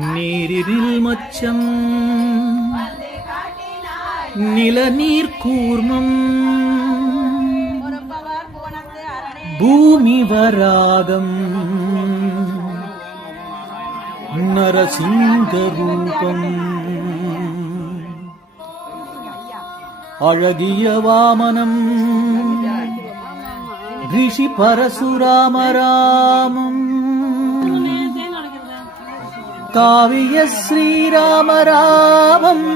நீரினில் மச்சம் நிலநீர் கூர்மம் பூமி வராகம் நரசிங்க ரூபம். அழகிய வாமனம் ரிஷி பரசுராமராமம் காவிய ஸ்ரீராமராமம்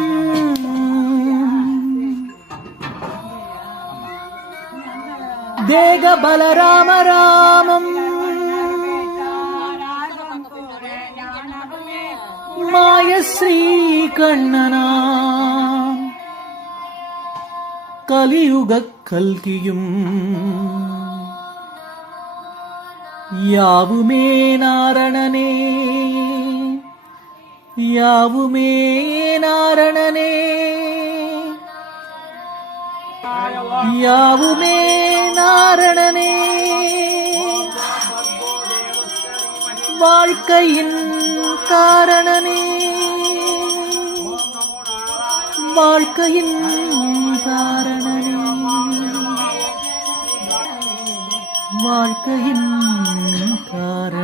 தேக பலராமராமம் மாய ஸ்ரீ கண்ணனா. கலியுக கல்கியும். யாவுமே நாரண யாவுமே நாரணனே. யாவுமே நாரணனே. வாழ்க்கையின் காரணனே. வாழ்க்கையின் காரணனே. வாழ்க்கையின் காரணனே